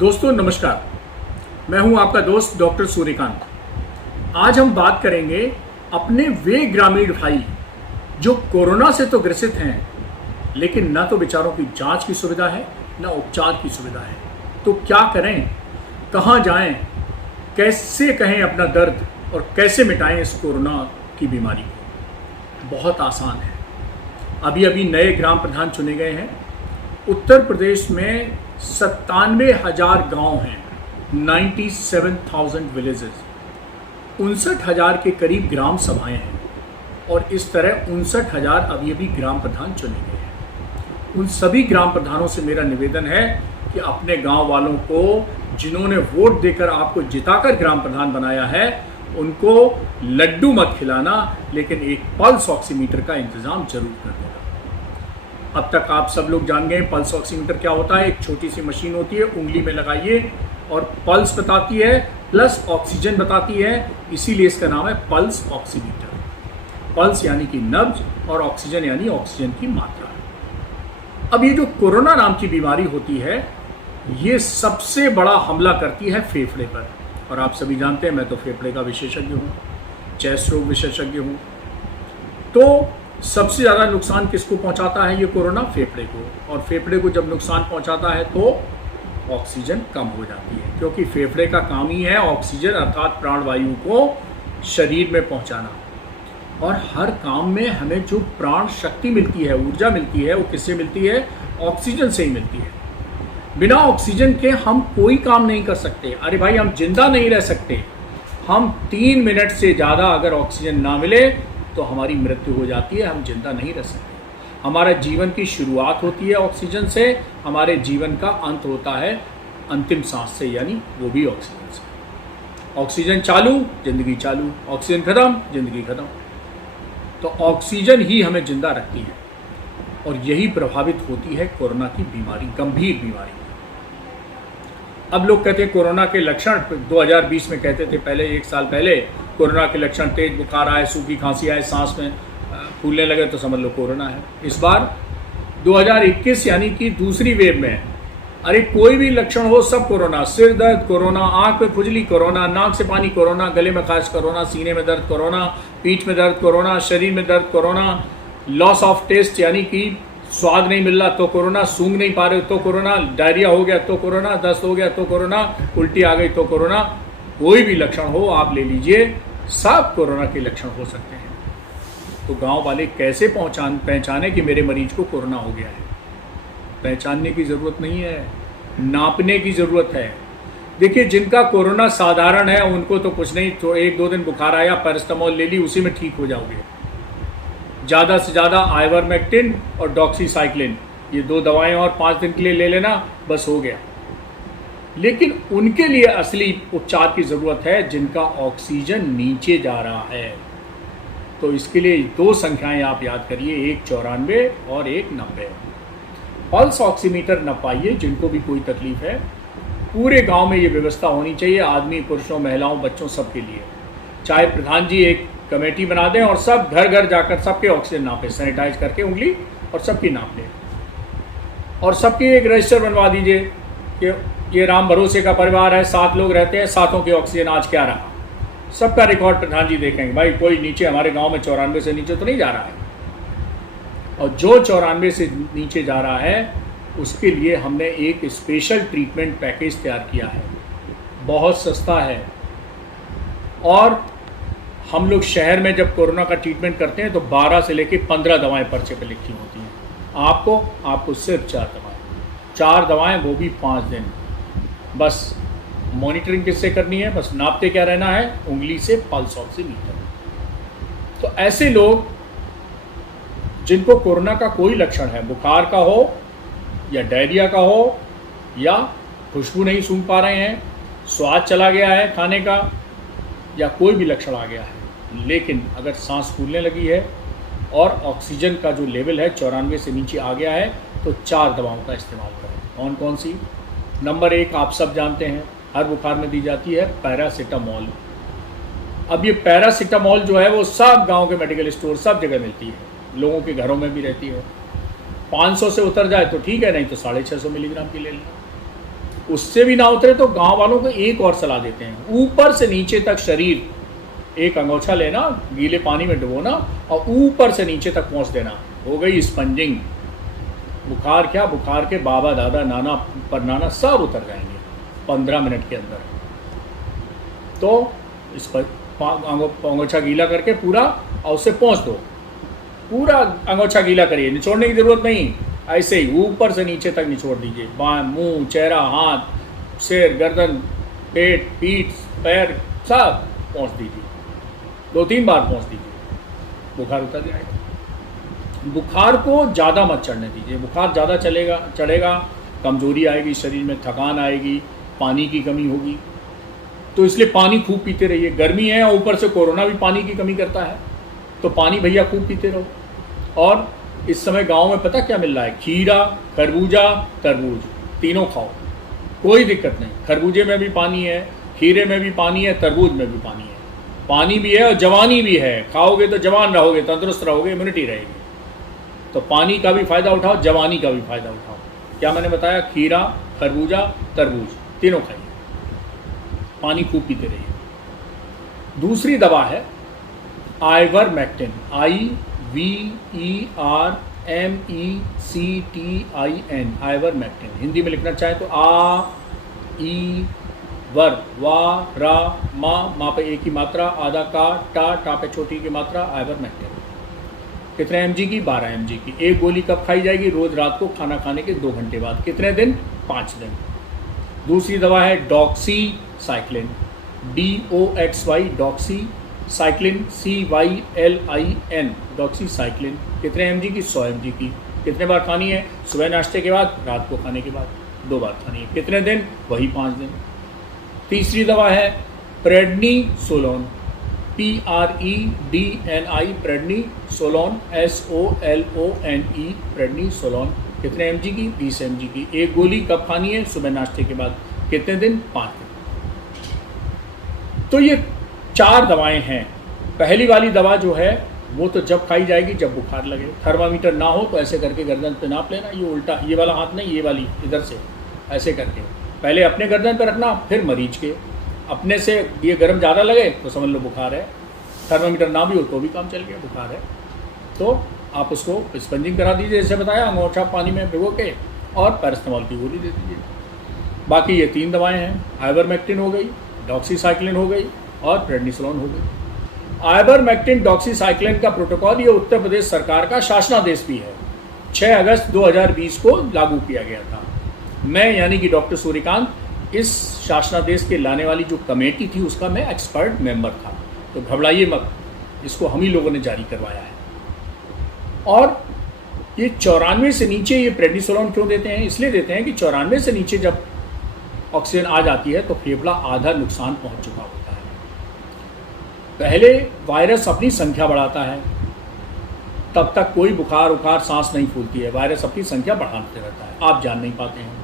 दोस्तों नमस्कार, मैं हूं आपका दोस्त डॉक्टर सूर्यकांत। आज हम बात करेंगे अपने वे ग्रामीण भाई जो कोरोना से तो ग्रसित हैं, लेकिन ना तो बेचारों की जांच की सुविधा है ना उपचार की सुविधा है। तो क्या करें, कहां जाएं, कैसे कहें अपना दर्द और कैसे मिटाएं इस कोरोना की बीमारी को। बहुत आसान है। अभी अभी नए ग्राम प्रधान चुने गए हैं। उत्तर प्रदेश में 97,000 गांव हैं, 97,000 विलेजेस, 59,000 के करीब ग्राम सभाएं हैं और इस तरह 59,000 अभी अभी ग्राम प्रधान चुने गए हैं। उन सभी ग्राम प्रधानों से मेरा निवेदन है कि अपने गांव वालों को, जिन्होंने वोट देकर आपको जिताकर ग्राम प्रधान बनाया है, उनको लड्डू मत खिलाना, लेकिन एक पल्स ऑक्सीमीटर का इंतजाम जरूर कर देना। अब तक आप सब लोग जान गए पल्स ऑक्सीमीटर क्या होता है। एक छोटी सी मशीन होती है, उंगली में लगाइए और पल्स बताती है प्लस ऑक्सीजन बताती है, इसीलिए इसका नाम है पल्स ऑक्सीमीटर। पल्स यानी कि नब्ज और ऑक्सीजन यानी ऑक्सीजन की मात्रा। अब ये जो कोरोना नाम की बीमारी होती है, ये सबसे बड़ा हमला करती है फेफड़े पर, और आप सभी जानते हैं मैं तो फेफड़े का विशेषज्ञ हूँ, चेस्ट रोग विशेषज्ञ हूँ। तो सबसे ज़्यादा नुकसान किसको पहुंचाता है ये कोरोना? फेफड़े को। और फेफड़े को जब नुकसान पहुंचाता है तो ऑक्सीजन कम हो जाती है, क्योंकि फेफड़े का काम ही है ऑक्सीजन अर्थात प्राणवायु को शरीर में पहुंचाना। और हर काम में हमें जो प्राण शक्ति मिलती है, ऊर्जा मिलती है, वो किससे मिलती है? ऑक्सीजन से ही मिलती है। बिना ऑक्सीजन के हम कोई काम नहीं कर सकते। अरे भाई, हम जिंदा नहीं रह सकते। हम 3 मिनट से ज़्यादा अगर ऑक्सीजन ना मिले तो हमारी मृत्यु हो जाती है, हम जिंदा नहीं रह सकते। हमारे जीवन की शुरुआत होती है ऑक्सीजन से, हमारे जीवन का अंत होता है अंतिम सांस से, यानी वो भी ऑक्सीजन से। ऑक्सीजन चालू, जिंदगी चालू, ऑक्सीजन खत्म, जिंदगी खत्म। तो ऑक्सीजन ही हमें जिंदा रखती है और यही प्रभावित होती है कोरोना की बीमारी, गंभीर बीमारी। अब लोग कहते हैं कोरोना के लक्षण 2020 में कहते थे, पहले 1 साल पहले कोरोना के लक्षण तेज बुखार आए, सूखी खांसी आए, सांस में फूलने लगे, तो समझ लो कोरोना है। इस बार 2021 यानी कि दूसरी वेव में अरे कोई भी लक्षण हो सब कोरोना। सिर दर्द कोरोना, आंख में खुजली कोरोना, नाक से पानी कोरोना, गले में खांसी कोरोना, सीने में दर्द कोरोना, पीठ में दर्द कोरोना, शरीर में दर्द कोरोना, लॉस ऑफ टेस्ट यानी कि स्वाद नहीं मिल रहा तो कोरोना, सूंघ नहीं पा रहे तो कोरोना, डायरिया हो गया तो कोरोना, दस्त हो गया तो कोरोना, उल्टी आ गई तो कोरोना। कोई भी लक्षण हो आप ले लीजिए, सब कोरोना के लक्षण हो सकते हैं। तो गांव वाले कैसे पहचाने कि मेरे मरीज को कोरोना हो गया है? पहचानने की ज़रूरत नहीं है, नापने की ज़रूरत है। देखिए, जिनका कोरोना साधारण है उनको तो कुछ नहीं, तो 1-2 दिन बुखार आया, पैरास्टामोल ले ली, उसी में ठीक हो जाओगे। ज़्यादा से ज़्यादा आइवरमेक्टिन और डॉक्सीसाइक्लिन, ये 2 दवाएं और 5 दिन के लिए ले लेना, बस हो गया। लेकिन उनके लिए असली उपचार की ज़रूरत है जिनका ऑक्सीजन नीचे जा रहा है। तो इसके लिए 2 संख्याएं आप याद करिए, एक 94 और एक 90। पल्स ऑक्सीमीटर नपाइए जिनको भी कोई तकलीफ है। पूरे गांव में ये व्यवस्था होनी चाहिए, आदमी, पुरुषों, महिलाओं, बच्चों, सबके लिए। चाहे प्रधान जी एक कमेटी बना दें और सब घर घर जाकर सबके ऑक्सीजन नापे, सैनिटाइज करके उंगली और सबकी नाप लें, और सबकी एक रजिस्टर बनवा दीजिए कि ये राम भरोसे का परिवार है, 7 लोग रहते हैं, 7 के ऑक्सीजन आज क्या रहा, सबका रिकॉर्ड प्रधान जी देखेंगे। भाई कोई नीचे, हमारे गांव में 94 से नीचे तो नहीं जा रहा है, और जो 94 से नीचे जा रहा है उसके लिए हमने एक स्पेशल ट्रीटमेंट पैकेज तैयार किया है, बहुत सस्ता है। और हम लोग शहर में जब कोरोना का ट्रीटमेंट करते हैं तो 12 से लेकर 15 दवाएं पर्चे पर लिखी होती हैं। आपको सिर्फ 4 दवाएं, वो भी 5 दिन। बस मॉनिटरिंग किससे करनी है? बस नापते क्या रहना है? उंगली से पल्स ऑक्सीमीटर। तो ऐसे लोग जिनको कोरोना का कोई लक्षण है, बुखार का हो या डायरिया का हो, या खुशबू नहीं सूंघ पा रहे हैं, स्वाद चला गया है खाने का, या कोई भी लक्षण आ गया है, लेकिन अगर सांस फूलने लगी है और ऑक्सीजन का जो लेवल है 94 से नीचे आ गया है, तो 4 दवाओं का इस्तेमाल करें। कौन कौन सी? नंबर 1 आप सब जानते हैं, हर बुखार में दी जाती है पैरासीटामोल। अब ये पैरासीटामोल जो है वो सब गांव के मेडिकल स्टोर सब जगह मिलती है, लोगों के घरों में भी रहती है। 500 से उतर जाए तो ठीक है, नहीं तो 650 मिलीग्राम की ले लेना। उससे भी ना उतरे तो गांव वालों को एक और सलाह देते हैं, ऊपर से नीचे तक शरीर एक अंगोछा लेना, गीले पानी में डुबोना और ऊपर से नीचे तक पहुंच देना, हो गई स्पंजिंग। बुखार क्या, बुखार के बाबा दादा नाना परनाना सब उतर जाएंगे 15 मिनट के अंदर। तो इस पर अंगोछा गीला करके पूरा और उससे पहुँच दो, पूरा अंगोछा गीला करिए, निचोड़ने की ज़रूरत नहीं, ऐसे ही ऊपर से नीचे तक निचोड़ दीजिए। बाएं, मुंह, चेहरा, हाथ, सिर, गर्दन, पेट, पीठ, पैर सब पहुँच दीजिए, 2-3 बार पहुँच दीजिए, बुखार उतर जाएगा। बुखार को ज़्यादा मत चढ़ने दीजिए, बुखार ज़्यादा चढ़ेगा कमज़ोरी आएगी, शरीर में थकान आएगी, पानी की कमी होगी। तो इसलिए पानी खूब पीते रहिए। गर्मी है और ऊपर से कोरोना भी पानी की कमी करता है, तो पानी भैया खूब पीते रहो। और इस समय गांव में पता क्या मिल रहा है, खीरा, खरबूजा, तरबूज, तीनों खाओ, कोई दिक्कत नहीं। खरबूजे में भी पानी है, खीरे में भी पानी है, तरबूज में भी पानी है, पानी भी है और जवानी भी है। खाओगे तो जवान रहोगे, तंदुरुस्त रहोगे, इम्यूनिटी रहेगी। तो पानी का भी फ़ायदा उठाओ, जवानी का भी फ़ायदा उठाओ। क्या मैंने बताया, खीरा, खरबूजा, तरबूज तीनों खाइए, पानी खूब पीते रहिए। दूसरी दवा है आइवरमेक्टिन, IVERMECTIN, आइवरमेक्टिन। हिंदी में लिखना चाहे तो वर, वा, रा, मा पे एक ही मात्रा, आधा का, टा पे छोटी की मात्रा, आइवरमेक्टिन। कितने mg की, 12 mg की। एक गोली कब खाई जाएगी, रोज रात को खाना खाने के 2 घंटे बाद। कितने दिन, 5 दिन। दूसरी दवा है doxycycline, DOXY, doxycycline, CYLIN, doxycycline. कितने mg की, 100 mg की। कितने बार खानी है, सुबह नाश्ते के बाद, रात को खाने के बाद, 2 बार खानी है। कितने दिन, वही 5 दिन। तीसरी दवा है prednisolone, PREDNI, prednisolone, SOLONE, prednisolone. कितने mg की, 20 mg की। एक गोली कब खानी है, सुबह नाश्ते के बाद। कितने दिन, 5 दिन। तो ये 4 दवाएं हैं। पहली वाली दवा जो है वो तो जब खाई जाएगी जब बुखार लगे। थर्मामीटर ना हो तो ऐसे करके गर्दन पे नाप लेना, ये उल्टा, ये वाला हाथ नहीं, ये वाली इधर से ऐसे करके, पहले अपने गर्दन पे रखना, फिर मरीज के। अपने से ये गर्म ज़्यादा लगे तो समझ लो बुखार है, थर्मामीटर ना भी हो तो भी काम चल गया, बुखार है। तो आप उसको स्पंजिंग करा दीजिए, जैसे बताया, अंगूठा पानी में भिगो के और पैरास्टामोल की गोली दे दीजिए। बाकी ये 3 दवाएं हैं, आइवरमेक्टिन हो गई, डॉक्सीसाइक्लिन हो गई और प्रेडनिसोलोन हो गई। आइवरमेक्टिन, डॉक्सीसाइक्लिन का प्रोटोकॉल ये उत्तर प्रदेश सरकार का शासनादेश भी है, 6 अगस्त 2020 को लागू किया गया था। मैं यानी कि डॉक्टर सूर्यकांत इस शासनादेश के लाने वाली जो कमेटी थी उसका मैं एक्सपर्ट मेंबर था। तो घबराइए मत, इसको हम ही लोगों ने जारी करवाया है। और ये 94 से नीचे ये प्रेडनिसोलोन क्यों देते हैं, इसलिए देते हैं कि 94 से नीचे जब ऑक्सीजन आ जाती है तो फेफड़ा आधा नुकसान पहुंच चुका होता है। पहले वायरस अपनी संख्या बढ़ाता है, तब तक कोई बुखार उखार सांस नहीं फूलती है, वायरस अपनी संख्या बढ़ाते रहता है, आप जान नहीं पाते हैं।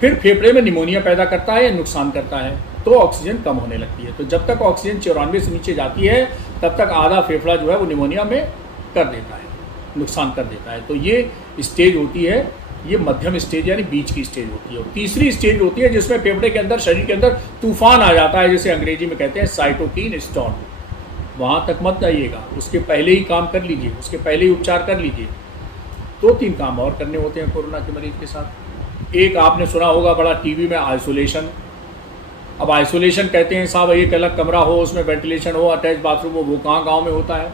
फिर फेफड़े में निमोनिया पैदा करता है या नुकसान करता है तो ऑक्सीजन कम होने लगती है। तो जब तक ऑक्सीजन 94 से नीचे जाती है तब तक आधा फेफड़ा जो है वो निमोनिया में कर देता है, नुकसान कर देता है। तो ये स्टेज होती है, ये मध्यम स्टेज यानी बीच की स्टेज होती है। और तीसरी स्टेज होती है जिसमें फेफड़े के अंदर, शरीर के अंदर तूफान आ जाता है, जिसे अंग्रेजी में कहते हैं साइटोकिन स्टॉर्म। वहाँ तक मत जाइएगा, उसके पहले ही काम कर लीजिए, उसके पहले ही उपचार कर लीजिए। 2-3 काम और करने होते हैं कोरोना के मरीज के साथ। एक आपने सुना होगा बड़ा टीवी में, आइसोलेशन। अब आइसोलेशन कहते हैं साहब एक अलग कमरा हो, उसमें वेंटिलेशन हो, अटैच बाथरूम हो। वो कहाँ गाँव में होता है?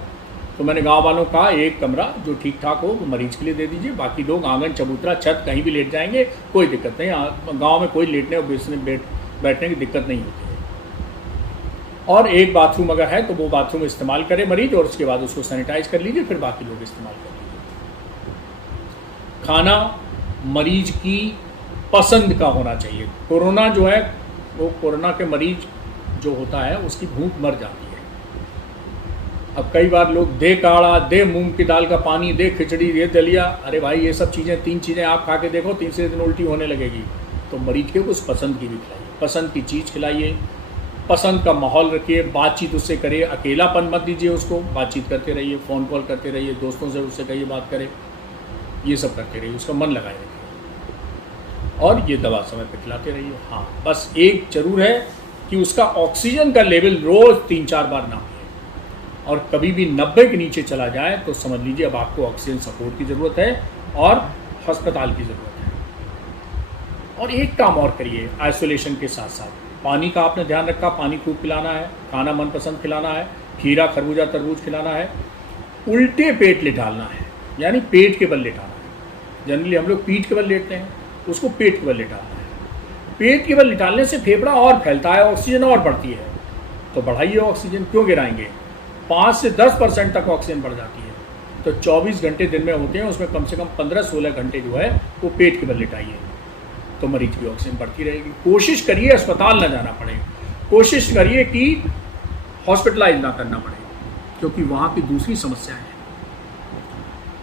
तो मैंने गांव वालों का एक कमरा जो ठीक ठाक हो वो मरीज के लिए दे दीजिए, बाकी लोग आंगन, चबूतरा, छत कहीं भी लेट जाएंगे, कोई दिक्कत नहीं। गांव में कोई लेटने और बैठने की दिक्कत नहीं होती है। और एक बाथरूम अगर है तो वो बाथरूम इस्तेमाल करे मरीज, और उसके बाद उसको सैनिटाइज कर लीजिए, फिर बाकी लोग इस्तेमाल कर लीजिए। खाना मरीज की पसंद का होना चाहिए। कोरोना जो है वो, कोरोना के मरीज जो होता है उसकी भूख मर जाती है। अब कई बार लोग दे काढ़ा, दे मूंग की दाल का पानी, दे खिचड़ी, दे दलिया। अरे भाई ये सब चीज़ें, 3 चीज़ें आप खा के देखो, तीसरे दिन उल्टी होने लगेगी। तो मरीज के कुछ पसंद की भी खिलाइए, पसंद की चीज़ खिलाइए, पसंद का माहौल रखिए, बातचीत उससे करिए, अकेलापन मत दीजिए उसको, बातचीत करते रहिए, फ़ोन कॉल करते रहिए, दोस्तों से उससे कहिए बात करें, ये सब करते रहिए, उसका मन लगाए रखिए। और ये दवा समय पर खिलाते रहिए। हाँ, बस एक जरूर है कि उसका ऑक्सीजन का लेवल रोज़ 3-4 बार ना पिए, और कभी भी 90 के नीचे चला जाए तो समझ लीजिए अब आपको ऑक्सीजन सपोर्ट की ज़रूरत है और अस्पताल की ज़रूरत है। और एक काम और करिए आइसोलेशन के साथ साथ, पानी का आपने ध्यान रखा, पानी खूब पिलाना है, खाना मनपसंद खिलाना है, खीरा खरबूजा तरबूज खिलाना है, उल्टे पेट लेटालना है, यानी पेट के बल लेटाना है। जनरली हम लोग पीठ के बल लेटते हैं, उसको पेट के बल लेटालना है। पेट के बल लेटालने से फेफड़ा और फैलता है, ऑक्सीजन और बढ़ती है। तो बढ़ाइए ऑक्सीजन, क्यों गिराएंगे? 5 से 10% तक ऑक्सीजन बढ़ जाती है। तो 24 घंटे दिन में होते हैं, उसमें कम से कम 15-16 घंटे जो है वो पेट के बल लेटाइए, तो मरीज की ऑक्सीजन बढ़ती रहेगी। कोशिश करिए अस्पताल ना जाना पड़े, कोशिश करिए कि हॉस्पिटलाइज ना करना पड़े, क्योंकि वहाँ की दूसरी समस्याएं हैं।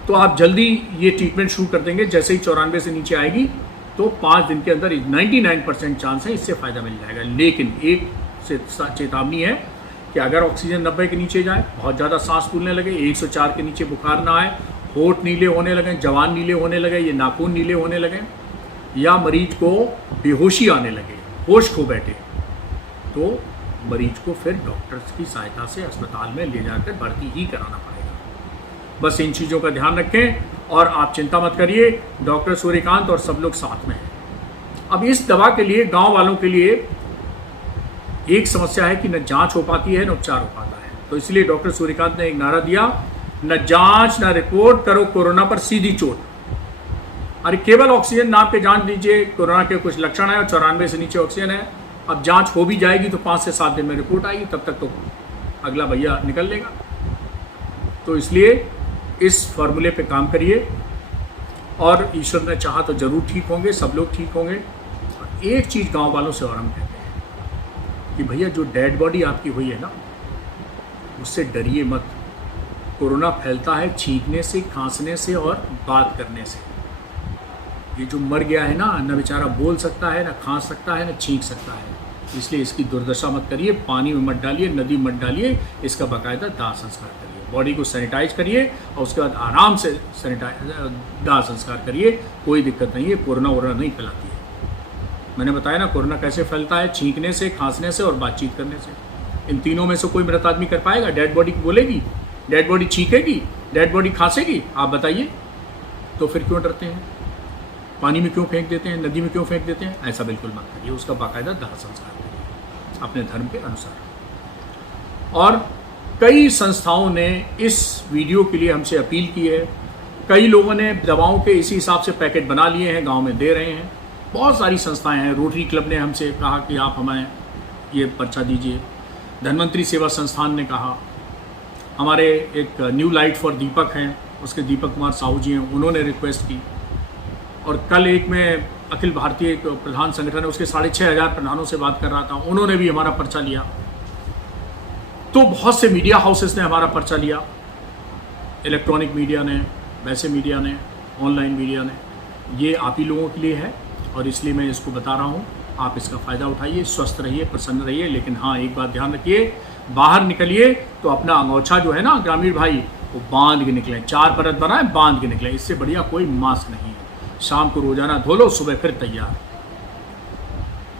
तो आप जल्दी ये ट्रीटमेंट शुरू कर देंगे, जैसे ही 94 से नीचे आएगी तो 5 दिन के अंदर 99% चांस है इससे फ़ायदा मिल जाएगा। लेकिन एक से चेतावनी है कि अगर ऑक्सीजन 90 के नीचे जाए, बहुत ज़्यादा सांस फूलने लगे, 104 के नीचे बुखार ना आए, होठ नीले होने लगे, जवान नीले होने लगे, ये नाखून नीले होने लगे, या मरीज को बेहोशी आने लगे, होश खो बैठे, तो मरीज को फिर डॉक्टर्स की सहायता से अस्पताल में ले जाकर भर्ती ही कराना पड़ेगा। बस इन चीज़ों का ध्यान रखें और आप चिंता मत करिए, डॉक्टर सूर्यकांत और सब लोग साथ में हैं। अब इस दवा के लिए गांव वालों के लिए एक समस्या है कि न जांच हो पाती है न उपचार हो पाता है। तो इसलिए डॉक्टर सूर्यकांत ने एक नारा दिया, न जांच न रिपोर्ट, करो कोरोना पर सीधी चोट। अरे केवल ऑक्सीजन नाप के जांच लीजिए, कोरोना के कुछ लक्षण है और 94 से नीचे ऑक्सीजन है। अब जांच हो भी जाएगी तो 5 से 7 दिन में रिपोर्ट आएगी, तब तक तो अगला भैया निकल लेगा। तो इसलिए इस फॉर्मूले पे काम करिए और ईश्वर ने चाहा तो जरूर ठीक होंगे, सब लोग ठीक होंगे। और एक चीज़ गांव वालों से और हम कहते हैं कि भैया जो डेड बॉडी आपकी हुई है ना, उससे डरिए मत। कोरोना फैलता है छींकने से, खांसने से और बात करने से। ये जो मर गया है ना, न बेचारा बोल सकता है, न खांस सकता है, न छींक सकता है। इसलिए इसकी दुर्दशा मत करिए, पानी में मत डालिए, नदी मत डालिए, इसका बाकायदा दाह संस्कार करिए, बॉडी को सैनिटाइज करिए और उसके बाद आराम से दाह संस्कार करिए। कोई दिक्कत नहीं है, कोरोना वोरोना नहीं फैलाती है। मैंने बताया ना कोरोना कैसे फैलता है, छींकने से, खांसने से और बातचीत करने से। इन तीनों में से कोई मृत आदमी कर पाएगा? डेड बॉडी बोलेगी, डेड बॉडी छींकेगी, डेड बॉडी खांसेगी? आप बताइए। तो फिर क्यों डरते हैं? पानी में क्यों फेंक देते हैं, नदी में क्यों फेंक देते हैं? ऐसा बिल्कुल मत करिए, उसका बाकायदा दाह संस्कार करिए अपने धर्म के अनुसार। और कई संस्थाओं ने इस वीडियो के लिए हमसे अपील की है, कई लोगों ने दवाओं के इसी हिसाब से पैकेट बना लिए हैं, गांव में दे रहे हैं। बहुत सारी संस्थाएं हैं, रोटरी क्लब ने हमसे कहा कि आप हमें ये पर्चा दीजिए, धन्वंतरी सेवा संस्थान ने कहा, हमारे एक न्यू लाइट फॉर दीपक हैं, उसके दीपक कुमार साहू जी हैं, उन्होंने रिक्वेस्ट की। और कल एक मैं अखिल भारतीय एक प्रधान संगठन है, उसके 6500 प्रधानों से बात कर रहा था, उन्होंने भी हमारा पर्चा लिया। तो बहुत से मीडिया हाउसेस ने हमारा पर्चा लिया, इलेक्ट्रॉनिक मीडिया ने, वैसे मीडिया ने, ऑनलाइन मीडिया ने। ये आप ही लोगों के लिए है और इसलिए मैं इसको बता रहा हूँ। आप इसका फ़ायदा उठाइए, स्वस्थ रहिए, प्रसन्न रहिए। लेकिन हाँ, एक बात ध्यान रखिए, बाहर निकलिए तो अपना अंगोछा जो है ना ग्रामीण भाई, वो बांध के निकलें, 4 परत बनाए, बांध के निकलें। इससे बढ़िया कोई मास्क नहीं है। शाम को रोजाना धो लो, सुबह फिर तैयार।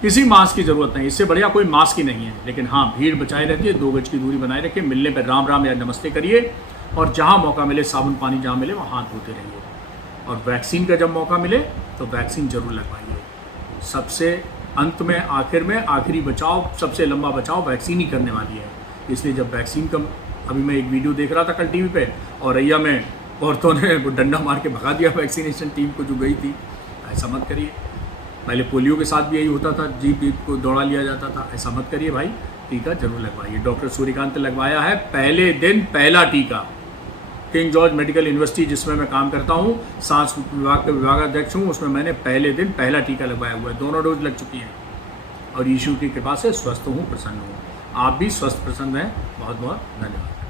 किसी मास्क की जरूरत नहीं, इससे बढ़िया कोई मास्क ही नहीं है। लेकिन हाँ, भीड़ बचाए रखिए, 2 गज की दूरी बनाए रखिए, मिलने पर राम राम या नमस्ते करिए और जहाँ मौका मिले साबुन पानी जहाँ मिले वहाँ हाथ धोते रहिए। और वैक्सीन का जब मौका मिले तो वैक्सीन जरूर लगवाइए। सबसे अंत में, आखिर में, आखिरी बचाव, सबसे लंबा बचाव वैक्सीन ही करने वाली है। इसलिए जब वैक्सीन का, अभी मैं एक वीडियो देख रहा था कल टीवी पे, और रैया में औरतों ने डंडा मार के भगा दिया वैक्सीनेशन टीम को जो गई थी। ऐसा मत करिए। पहले पोलियो के साथ भी यही होता था, जीप को दौड़ा लिया जाता था। ऐसा मत करिए भाई, टीका जरूर लगवाइए। डॉक्टर सूर्यकांत ने लगवाया है पहले दिन पहला टीका। किंग जॉर्ज मेडिकल यूनिवर्सिटी जिसमें मैं काम करता हूँ, सांस विभाग का विभागाध्यक्ष हूँ, उसमें मैंने पहले दिन पहला टीका लगवाया हुआ है। दोनों डोज लग चुकी हैं और ईश्वर की कृपा से स्वस्थ हूँ, प्रसन्न हूँ। आप भी स्वस्थ प्रसन्न हैं। बहुत बहुत धन्यवाद।